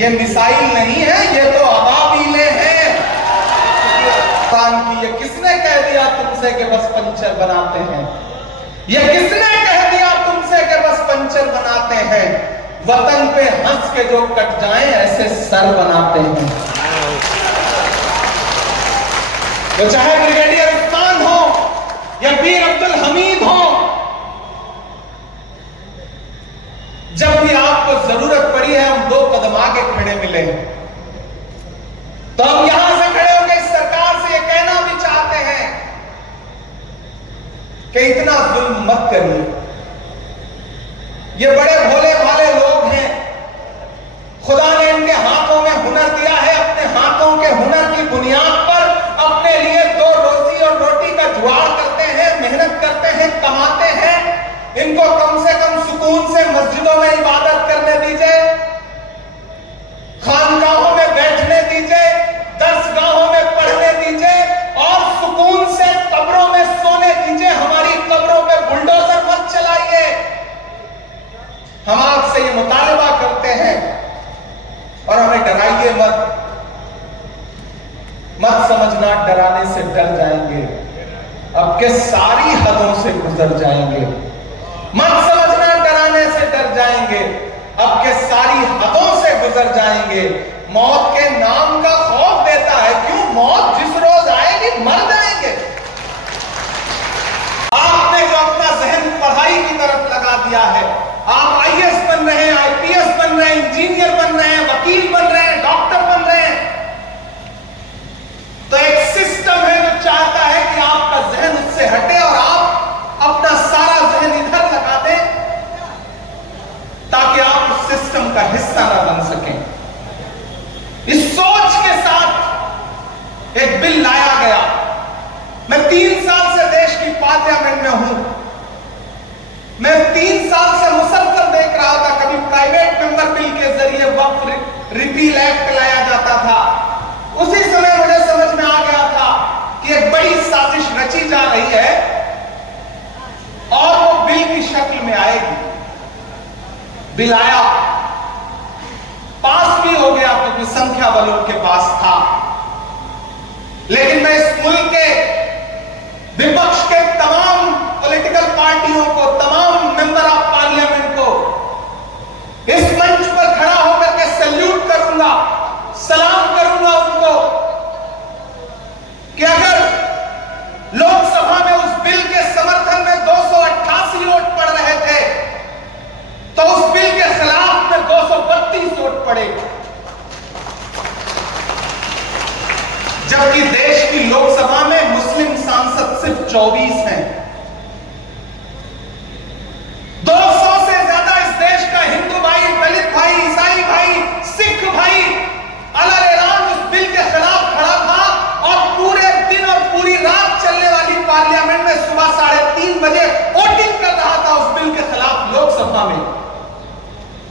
ये मिसाइल नहीं है, ये तो अबाबीलें हैं। की ये किसने कह दिया तुमसे कि बस पंचर बनाते हैं? ये किसने कह दिया तुमसे कि बस पंचर बनाते हैं? वतन पे हंस के जो कट जाएं ऐसे सर बनाते हैं। तो चाहे ब्रिगेडियर उस्मान हो या वीर अब्दुल हमीद हो, जब भी आपको जरूरत पड़ी है हम 2 कदम आगे खड़े मिले, तो हम यहां से खड़े होकर इस सरकार से ये कहना भी चाहते हैं कि इतना जुल्म मत करिए। ये बड़े भोले भाले लोग हैं, खुदा ने इनके हाथों में हुनर दिया है, अपने हाथों के हुनर की बुनियाद पर अपने लिए 2 रोजी और रोटी का जुगाड़ करते हैं, मेहनत करते हैं, कमाते हैं। इनको कम से कम सुकून से मस्जिदों में इबादत करने दीजिए, खानकाहों में बैठने दीजिए, दरसगाहों में पढ़ने दीजिए और सुकून से कब्रों में सोने दीजिए। हमारी कब्रों पे बुलडोजर मत चलाइए। हम आपसे ये मुतालबा करते हैं और हमें डराइए मत। मत समझना डराने से डर जाएंगे, अब के सारी हदों से गुजर जाएंगे। मत समझना डराने से डर जाएंगे, अब के सारी हदों से गुजर जाएंगे। मौत के नाम का खौफ देता है, क्यों? मौत जिस रोज आएगी मर जाएंगे। आपने जो अपना जहन पढ़ाई की तरफ लगा दिया है, आप आईएएस बन रहे हैं, आईपीएस बन रहे हैं, इंजीनियर बन रहे हैं, वकील बन रहे हैं, डॉक्टर बन रहे हैं, तो एक सिस्टम है जो चाहता है कि आपका जहन उससे हटे और आप अपना सारा जहन इधर लगा दें ताकि आप उस सिस्टम का हिस्सा ना बन सकें। इस सोच के साथ एक बिल लाया गया। मैं 3 साल से देश की पार्लियामेंट में हूं। मैं 3 साल से मुसलसल देख रहा था, कभी प्राइवेट मेंबर बिल के जरिए वक्फ रिपील एक्ट लाया जाता था। उसी समय मुझे समझ में आ गया था कि एक बड़ी साजिश रची जा रही है और वो बिल की शक्ल में आएगी। बिल आया, पास भी हो गया क्योंकि संख्या बलों के पास था। लेकिन मैं इस मुल्क के विपक्ष के तमाम पॉलिटिकल पार्टियों को, तमाम मेंबर ऑफ पार्लियामेंट को इस मंच पर खड़ा होकर के सैल्यूट करूंगा, सलाम करूंगा उनको कि अगर लोकसभा में उस बिल के समर्थन में 288 वोट पड़ रहे थे तो उस बिल के खिलाफ में 232 वोट पड़े, जबकि देश की लोकसभा में मुस्लिम सांसद सिर्फ 24 हैं। 200 से ज्यादा इस देश का हिंदू भाई, दलित भाई, ईसाई भाई, सिख भाई अलग ऐलान उस बिल के खिलाफ खड़ा था और पूरे दिन और पूरी रात चलने वाली पार्लियामेंट में सुबह 3:30 बजे वोटिंग कर रहा था उस बिल के खिलाफ लोकसभा में।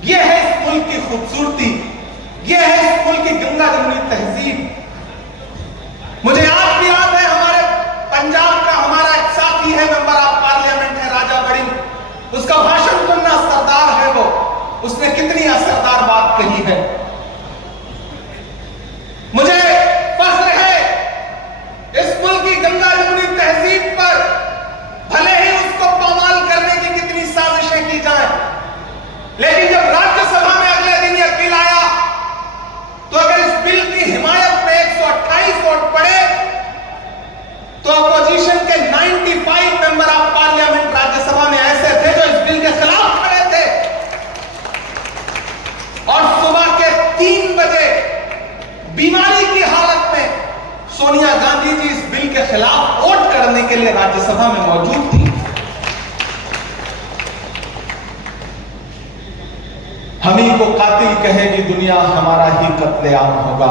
यह है इस मुल्क की खूबसूरती, यह है इस मुल्क की गंगा जमुनी तहजीब। मुझे आज भी याद है, हमारे पंजाब का हमारा एक साथी है, मेंबर ऑफ पार्लियामेंट है, राजा बड़ी, उसका भाषण सुनना असरदार है। वो उसने कितनी असरदार बात कही है। मुझे फख्र है इस मुल्क की गंगा जमुनी तहजीब पर, भले ही उसको पामाल करने की कितनी साजिशें की जाए, लेकिन जब राज्यसभा में अगले दिन यह बिल आया तो अगर इस बिल की हिमायत में 128 वोट पड़े तो अपोजिशन के 95 मेंबर ऑफ पार्लियामेंट राज्यसभा में ऐसे थे जो इस बिल के खिलाफ खड़े थे। और सुबह के 3 बजे बीमारी की हालत में सोनिया गांधी जी इस बिल के खिलाफ वोट करने के लिए राज्यसभा में मौजूद थी। हमी को कातिल कहेगी दुनिया, हमारा ही कत्लेआम होगा।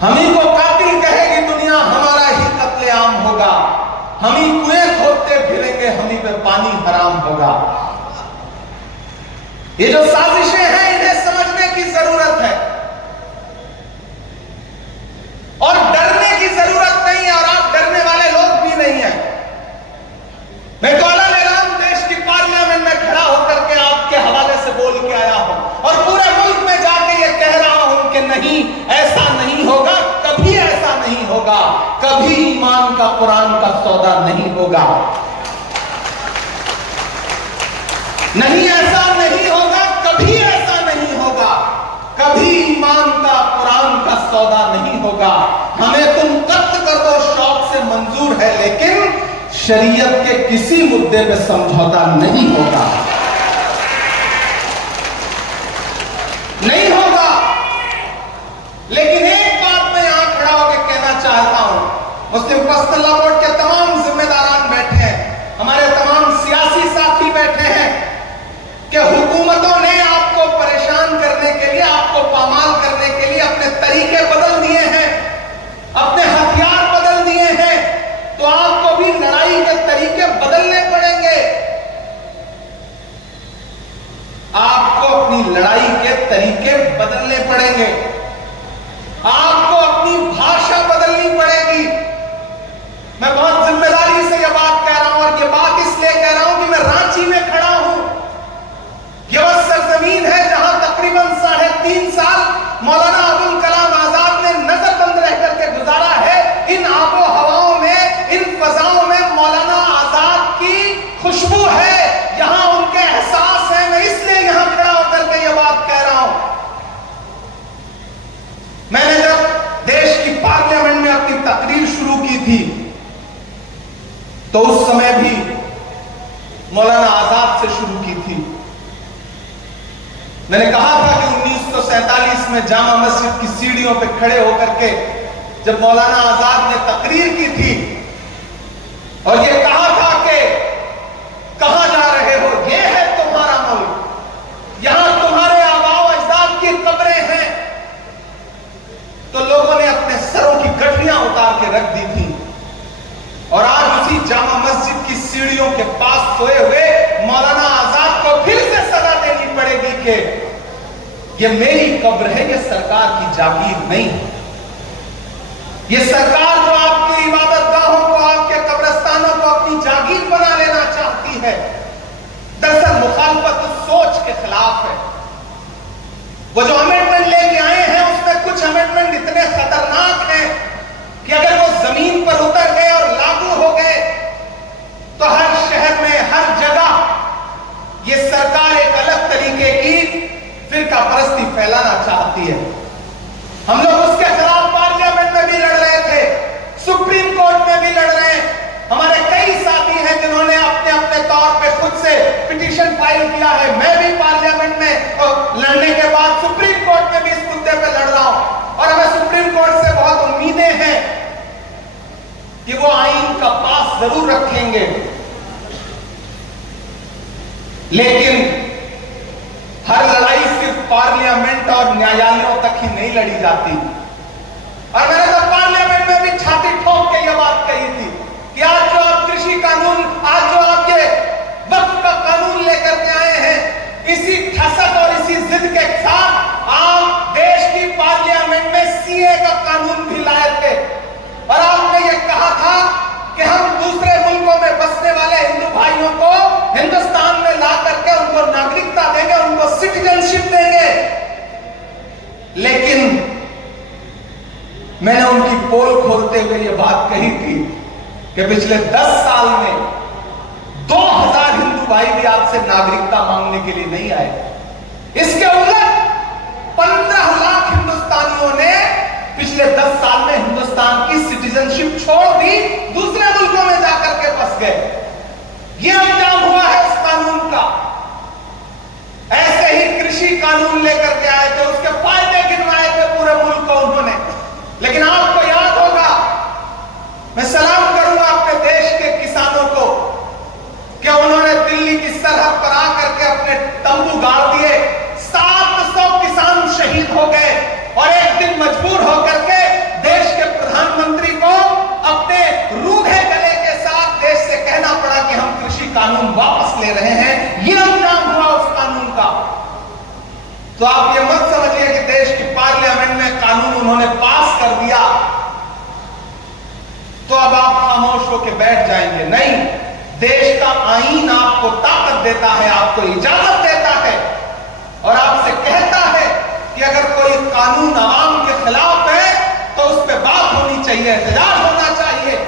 हमी को कातिल कहेगी दुनिया, हमारा ही कत्लेआम होगा। हमी कुएं खोदते फिरेंगे, हमी पे पानी हराम होगा। ये जो साजिशें हैं इन्हें समझने की जरूरत है और डरने की जरूरत नहीं है, और आप डरने वाले लोग भी नहीं है। मैं कौलाल ऐलान देश की पार्लियामेंट में खड़ा होकर के आपके हवाले से बोल के आया हूं और पूरे मुल्क में जाके ये ईमान का कुरान का सौदा नहीं होगा। नहीं, ऐसा नहीं होगा, कभी ऐसा नहीं होगा, कभी ईमान का कुरान का सौदा नहीं होगा। हमें तुम कत्ल कर दो शौक से मंजूर है, लेकिन शरीयत के किसी मुद्दे पे समझौता नहीं होगा, नहीं होगा। लेकिन एक बात मैं यहां खड़ा होकर कहना चाहता हूं, मुस्लिम पर्सनल लॉ बोर्ड के तमाम जिम्मेदारान बैठे हैं, हमारे तमाम सियासी साथी बैठे हैं, कि हुकूमतों ने आपको परेशान करने के लिए, आपको पामाल करने के लिए अपने तरीके बदल दिए हैं, अपने हथियार बदल दिए हैं, तो आपको भी लड़ाई के तरीके बदलने पड़ेंगे। आपको अपनी लड़ाई के तरीके बदलने पड़ेंगे, आपको अपनी भाषा बदलनी पड़ेगी। मैं बहुत जिम्मेदारी से यह बात कह रहा हूं, और यह बात इसलिए कह रहा हूं कि मैं रांची में खड़ा हूं। यह वह सरजमीन है जहां तकरीबन 3.5 साल मौलाना अबुल कलाम आजाद ने नजरबंद रह करके गुजारा है। इन आबो हवाओं में, इन फजाओं में मौलाना आजाद की खुशबू है, यहां उनके एहसास है। मैं इसलिए यहां खड़ा होकर के यह बात कह रहा हूं। मैंने जब देश की पार्लियामेंट में अपनी तकरीर शुरू की थी, तो उस समय भी मौलाना आजाद से शुरू की थी। मैंने कहा था कि 1947 में जामा मस्जिद की सीढ़ियों पर खड़े होकर के जब मौलाना आजाद ने तकरीर की थी और यह कहा था कि कहां जा रहे हो, यह है तुम्हारा मुल्क, यहां तुम्हारे आबाओ अजदाद की कब्रें हैं, तो लोगों ने अपने सरों की गठरियां उतार के रख दी थी। और आज उसी जामा मस्जिद की सीढ़ियों के पास सोए हुए मौलाना आजाद को फिर से सजा देनी पड़ेगी कि यह मेरी कब्र है, यह सरकार की जागीर नहीं है। यह सरकार जो आपकी इबादतगाहों को, आपके कब्रिस्तानों को अपनी जागीर बना लेना चाहती है, दरअसल मुखालफत उस सोच के खिलाफ है। वो जो अमेंडमेंट लेके आए हैं, उसमें कुछ अमेंडमेंट इतने खतरनाक हैं कि अगर वो जमीन पर उतर गए और लागू हो गए तो हर शहर में, हर जगह ये सरकार एक अलग तरीके की फिरका परस्ती फैलाना चाहती है। हम लोग उसके खिलाफ पार्लियामेंट में भी लड़ रहे थे, सुप्रीम कोर्ट में भी लड़ रहे हैं। हमारे कई साथी हैं जिन्होंने अपने अपने तौर पे खुद से पिटीशन फाइल किया है। मैं भी पार्लियामेंट में लड़ने के बाद सुप्रीम कोर्ट में भी इस मुद्दे पे लड़ रहा हूं, और हमें सुप्रीम कोर्ट से बहुत उम्मीदें हैं कि वो आईन का पास जरूर रखेंगे, लेकिन हर लड़ाई सिर्फ पार्लियामेंट और न्यायालयों तक ही नहीं लड़ी जाती। और मैंने तो पार्लियामेंट में भी छाती ठोक के यह बात कही थी कि आज जो आप कृषि कानून, आज जो आप ये वक्फ का कानून लेकर के आए हैं, इसी ठसक और इसी जिद के साथ आप देश की पार्लियामेंट में सीए का कानून भी लाए थे, और आपने ये कहा था कि हम दूसरे मुल्कों में बसने वाले हिंदू भाइयों को हिंदुस्तान में ला करके उनको नागरिकता देंगे, उनको सिटीजनशिप देंगे। लेकिन मैंने उनकी पोल खोलते हुए यह बात कही थी कि पिछले 10 साल में 2000 हिंदू भाई भी आपसे नागरिकता मांगने के लिए नहीं आए। इसके उलट 15 लाख हिंदुस्तानियों ने पिछले 10 साल में हिंदुस्तान की सिटीजनशिप छोड़ दी, दूसरे मुल्कों में जाकर के बस गए। यह अंजाम हुआ है इस कानून का। ऐसे ही कृषि कानून लेकर के आए थे, उसके फायदे गिनवाए थे पूरे मुल्क को उन्होंने। लेकिन आपको याद होगा, मैं सलाम करूंगा अपने देश के किसानों को, कि उन्होंने दिल्ली की सरहद पर आकर के अपने तंबू गाड़ दिए। 700 किसान शहीद हो गए, और एक दिन मजबूर होकर के देश के प्रधानमंत्री को अपने रूखे गले के साथ देश से कहना पड़ा कि हम कृषि कानून वापस ले रहे हैं। यह अंजाम हुआ उस कानून का। तो आप ये मत समझिए कि देश की पार्लियामेंट में कानून उन्होंने पास कर दिया तो अब आप खामोश होकर बैठ जाएंगे। नहीं, देश का आईन आपको ताकत देता है, आपको इजाजत देता है, और आपसे कहता है कि अगर कोई कानून आवाम के खिलाफ है तो उस पर बात होनी चाहिए, एहतजाज होना चाहिए।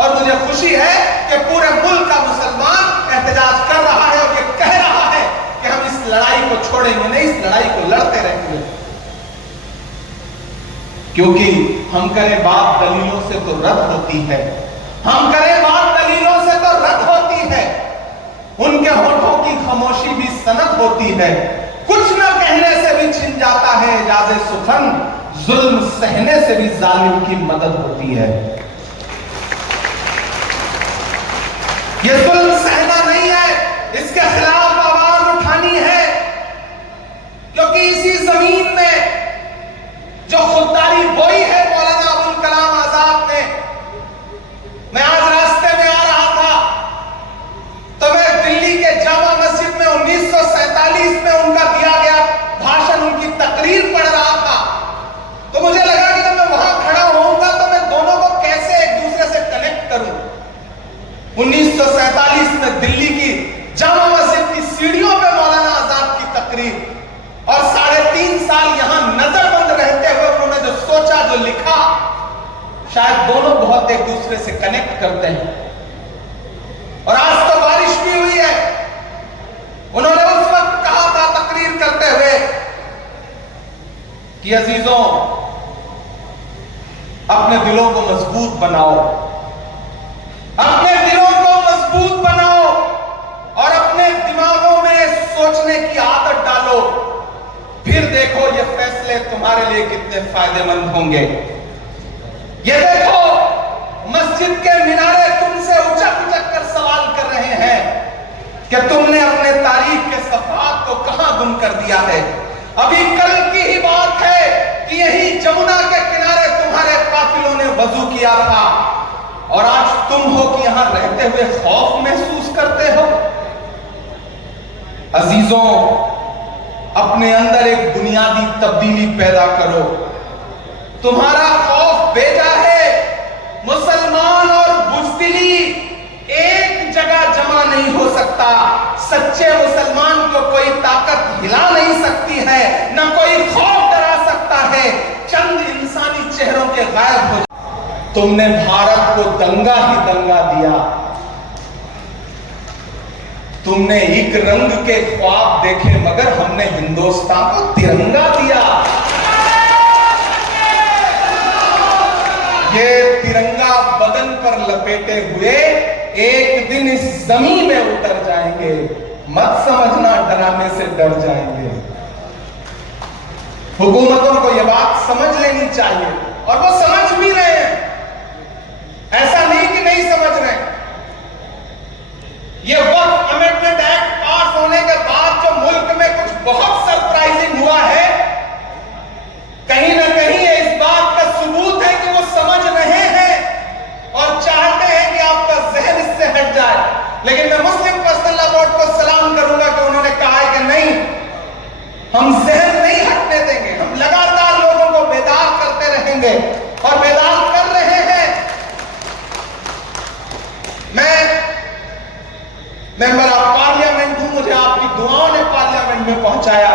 और मुझे खुशी है कि पूरे मुल्क का मुसलमान एहतजाज कर रहा है और ये कह रहा है कि हम इस लड़ाई को छोड़ेंगे नहीं, इस लड़ाई को लड़ते रहेंगे। क्योंकि हम करें बात दलीलों से तो रद्द होती है, हम करें बात दलीलों से तो रद्द होती है। उनके होठों की खामोशी भी सनद होती है। कुछ न कहने से भी छिन जाता है एजाज़े सुखन, जुल्म सहने से भी जालिम की मदद होती है। ये जुल्म सहना नहीं है, इसके खिलाफ आवाज उठानी है। क्योंकि इसी जमीन में जो खुददारी बोई है मौलाना अबुल कलाम आजाद ने, मैं आज रास्ते में आ रहा था तो मैं दिल्ली के जामा मस्जिद में 1947 में उनका दिया गया भाषण, उनकी तकरीर पढ़ रहा था। तो मुझे लगा कि जब मैं वहां खड़ा होऊंगा तो मैं दोनों को कैसे एक दूसरे से कनेक्ट करूं। 1947 में दिल्ली की जामा मस्जिद की सीढ़ियों पे मौलाना आजाद की तकरीर, और 3.5 साल यहां नजरबंद रहते हुए उन्होंने जो सोचा, जो लिखा, शायद दोनों बहुत एक दूसरे से कनेक्ट करते हैं। और आज तो बारिश भी हुई है। उन्होंने उस वक्त कहा था तकरीर करते हुए कि अजीजों, अपने दिलों को मजबूत बनाओ, अपने दिलों को मजबूत बनाओ और अपने दिमागों में सोचने की आदत डालो। फिर देखो ये फैसले तुम्हारे लिए कितने फायदेमंद होंगे। ये देखो, मस्जिद के मीनारे तुमसे उचक उचक कर सवाल कर रहे हैं कि तुमने अपने तारीख के सफात को कहां गुम कर दिया है। अभी कल की ही बात है कि यही जमुना के किनारे तुम्हारे काफिलों ने वजू किया था, और आज तुम हो कि यहां रहते हुए खौफ महसूस करते हो। अजीजों, अपने अंदर एक बुनियादी तब्दीली पैदा करो। तुम्हारा खौफ बेजा है। मुसलमान और बुज़दिली एक जगह जमा नहीं हो सकता। सच्चे मुसलमान को कोई ताकत हिला नहीं सकती है, ना कोई खौफ डरा सकता है। चंद इंसानी चेहरों के गायब हो। तुमने भारत को दंगा ही दंगा दिया। तुमने एक रंग के ख्वाब देखे, मगर हमने हिंदुस्तान को तिरंगा दिया। ये तिरंगा बदन पर लपेटे हुए एक दिन इस जमीन में उतर जाएंगे। मत समझना डराने से डर जाएंगे। हुकूमतों को यह बात समझ लेनी चाहिए, और वो समझ भी रहे हैं। ऐसा नहीं कि नहीं समझ रहे। ये वक्त अमेंडमेंट एक्ट पास होने के बाद जो मुल्क में कुछ बहुत सरप्राइजिंग हुआ है, कहीं ना कहीं इस बात का सबूत है कि वो समझ रहे हैं और चाहते हैं कि आपका जहन इससे हट जाए। लेकिन मैं मुस्लिम पर्सनल लॉ बोर्ड को सलाम करूंगा कि उन्होंने कहा है कि नहीं, हम जहन नहीं हटने देंगे। हम लगातार लोगों को बेदार करते रहेंगे और बेदार कर रहे हैं। मैं मेंबर ऑफ पार्लियामेंट हूं, मुझे आपकी दुआओं ने पार्लियामेंट में पहुंचाया।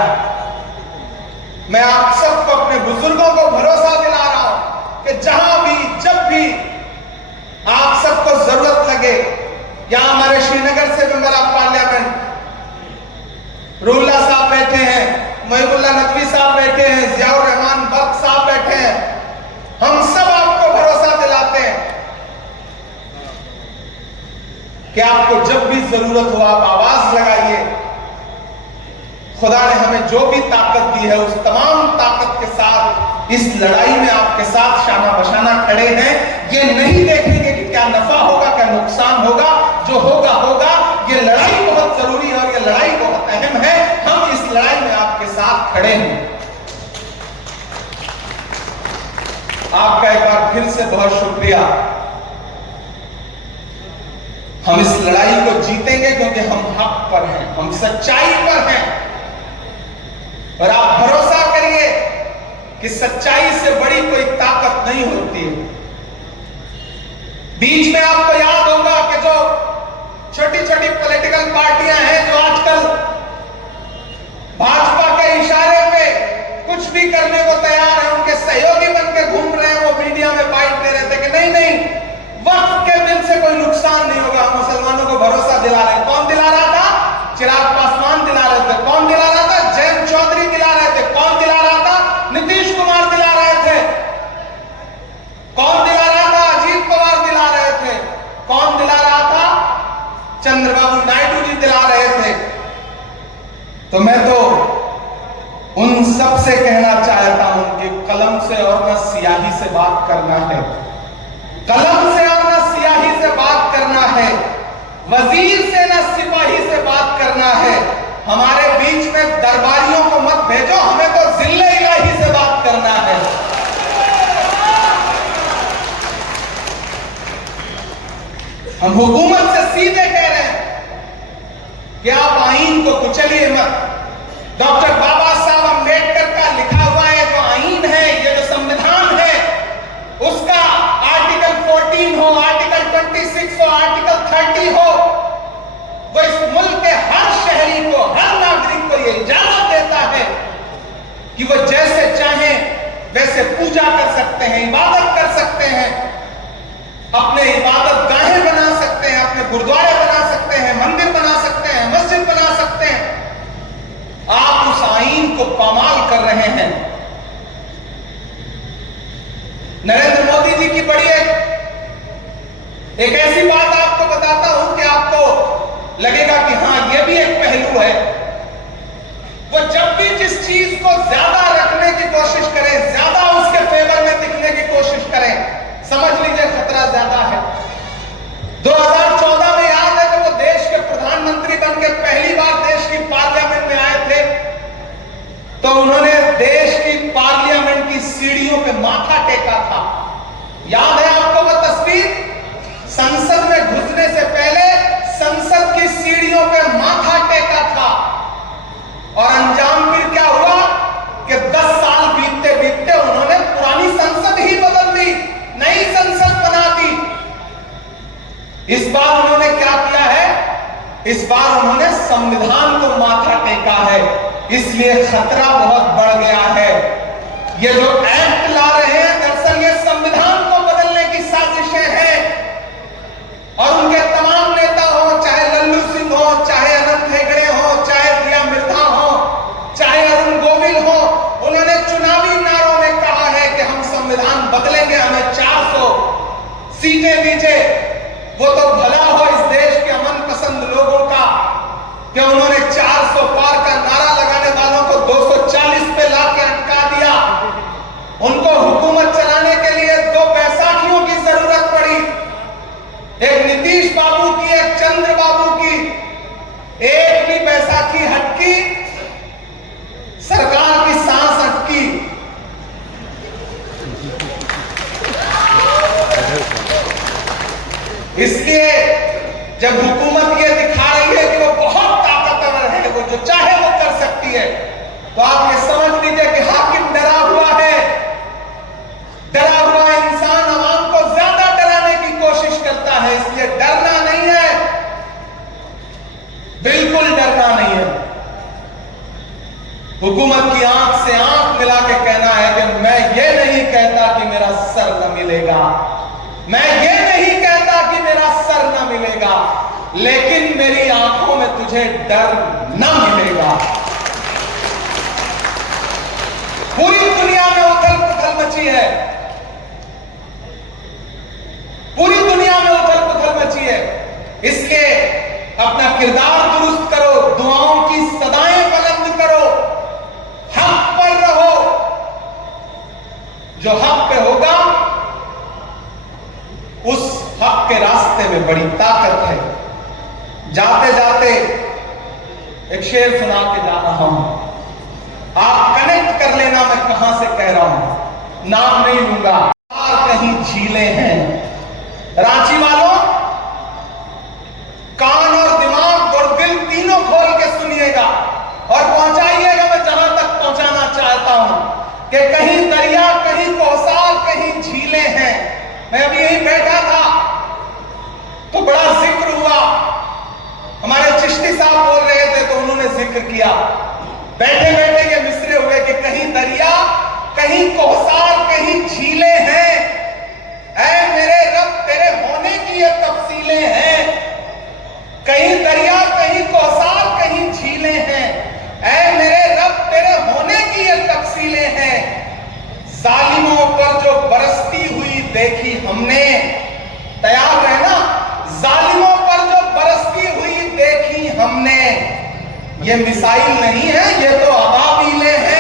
मैं आप सबको, अपने बुजुर्गों को भरोसा दिला रहा हूं कि जहां भी, जब भी आप सबको जरूरत लगे, यहां हमारे श्रीनगर से मेंबर ऑफ पार्लियामेंट रूहुल्लाह साहब बैठे हैं, मुहिबुल्लाह नकवी साहब बैठे हैं, जियाउर रहमान बख्श साहब बैठे हैं, हम सब आपको भरोसा दिलाते हैं कि आपको जब भी जरूरत हो आप आवाज लगाइए। खुदा ने हमें जो भी ताकत दी है, उस तमाम ताकत के साथ इस लड़ाई में आपके साथ शाना बशाना खड़े हैं। ये नहीं देखेंगे कि क्या नफा होगा, क्या नुकसान होगा। जो होगा होगा। ये लड़ाई बहुत जरूरी है और ये लड़ाई बहुत अहम है। हम इस लड़ाई में आपके साथ खड़े हैं। आपका एक बार फिर से बहुत शुक्रिया। हम इस लड़ाई को जीतेंगे क्योंकि हम हक पर हैं, हम सच्चाई पर हैं। और आप भरोसा करिए कि सच्चाई से बड़ी कोई ताकत नहीं होती है। बीच में आपको याद होगा कि जो छोटी छोटी पॉलिटिकल पार्टियां हैं जो आजकल भाजपा के इशारे पे कुछ भी करने को तैयार है, उनके सहयोगी बनकर घूम रहे हैं, वो मीडिया में बाइट दे रहे थे कि नहीं नहीं, वक्त के बिल चिराग पासवान दिला रहे थे। कौन दिला रहा था? जयंत चौधरी दिला रहे थे। कौन दिला रहा था? नीतीश कुमार दिला रहे थे। कौन दिला रहा था? अजीत पवार दिला रहे थे। कौन दिला रहा था? चंद्रबाबू नायडू जी दिला रहे थे। तो मैं तो उन सब से कहना चाहता हूं कि कलम से और न स्याही से बात करना है, कलम से और न स्याही से बात करना है, वजीर से न सिपाही से बात करना है। हमारे बीच में दरबारियों को मत भेजो, हमें तो जिल्ले इलाही से बात करना है। हम हुकूमत से सीधे कह रहे हैं कि आप आईन को कुचलिए मत। डॉक्टर बाबा साहब अंबेडकर का लिखा हुआ है जो आईन है, ये जो संविधान है, उसका आर्टिकल 14 हो, आर्टिकल 26 हो, आर्टिकल 30 हो, वो इस मुल्क के हर शहरी को, हर नागरिक को ये इजाजत देता है कि वो जैसे चाहे वैसे पूजा कर सकते हैं, इबादत कर सकते हैं, अपने इबादत गाहें बना सकते हैं, अपने गुरुद्वारे बना सकते हैं, मंदिर बना सकते हैं, मस्जिद बना सकते हैं। आप उस आईन को पामाल कर रहे हैं। नरेंद्र मोदी जी की बड़ी एक ऐसी बात आपको बताता हूं कि आपको लगेगा कि हां यह भी एक पहलू है। वो जब भी जिस चीज को ज्यादा रखने की कोशिश करें, ज्यादा उसके फेवर में दिखने की कोशिश करें, समझ लीजिए खतरा ज्यादा है। 2014 में याद है जब वो देश के प्रधानमंत्री बनकर पहली बार देश की पार्लियामेंट में आए थे, तो उन्होंने देश की पार्लियामेंट की सीढ़ियों पे माथा टेका था। याद है आपको वो तस्वीर? संसद में घुसने से पहले संसद की सीढ़ियों पे माथा टेका था। और अंजाम फिर क्या हुआ कि 10 साल बीतते बीतते उन्होंने पुरानी संसद ही बदल दी, नई संसद बना दी। इस बार उन्होंने क्या किया है? इस बार उन्होंने संविधान को माथा टेका है, इसलिए खतरा बहुत बढ़ गया है। ये जो एक्ट ला रहे हैं दरअसल ये संविधान को बदलने की साजिशें हैं। और उनके तमाम नेता हो, चाहे लल्लू सिंह हो, चाहे अनंत हेगड़े हो, चाहे प्रिया मिर्धा हो, चाहे अरुण गोविल हो, उन्होंने चुनावी नारों में कहा है कि हम संविधान बदलेंगे, हमें 400 सीटें दीजिए। वो तो भला हो इस देश के अमन पसंद लोगों का कि उन्होंने 400 पार का नारा लगाने वालों को 240 पे लाके अटका दिया। उनको हुकूमत चलाने के लिए 2 बैसाखियों की जरूरत पड़ी, एक नीतीश बाबू की, एक चंद्र बाबू की। एक भी बैसाखी हटकी, सरकार की सांस अटकी। इसलिए जब हुकूमत ये दिखा रही है कि वो बहुत ताकतवर है, वो जो चाहे वो कर सकती है, तो आप ये समझ लीजिए कि हाकिम डरा हुआ है। डरा हुआ इंसान आवाम को ज्यादा डराने की कोशिश करता है, इसलिए डरना नहीं है, बिल्कुल डरना नहीं है। हुकूमत की आंख से आंख मिला के कहना है कि मैं ये नहीं कहता कि मेरा सर न मिलेगा, मैं ये नहीं कहता कि मेरा सर न मिलेगा, लेकिन मेरी आंखों में तुझे डर न मिलेगा। पूरी दुनिया में उथल पुथल मची है, पूरी दुनिया में उथल पुथल मची है। इसलिए अपना किरदार दुरुस्त करो, दुआओं की सदाएं बुलंद करो, हक पर रहो। जो हक पे होगा उस हक के रास्ते में बड़ी ताकत है। जाते जाते एक शेर सुना के जा रहा हूं, आप कनेक्ट कर लेना मैं कहां से कह रहा हूं, नाम नहीं लूंगा। कहीं झीलें हैं, रांची वालों कान और दिमाग और दिल तीनों खोल के सुनिएगा और पहुंचाइएगा मैं जहां तक पहुंचाना चाहता हूं कि कहीं दरिया, कहीं कोसार, कहीं झीलें हैं। मैं अभी यहीं बैठा था तो बड़ा जिक्र हुआ, हमारे चिश्ती साहब बोल रहे थे तो उन्होंने जिक्र किया। बैठे बैठे ये मिसरे हुए कि कहीं दरिया, कहीं कोसार, कहीं झीलें हैं। ऐ मेरे रब तेरे होने की ये तफसीलें हैं। कहीं दरिया, कहीं कोसार, कहीं देखी हमने। तैयार रहना, जालिमों पर जो बरसती हुई देखी हमने। ये मिसाइल नहीं है, ये तो अबाबीलें हैं।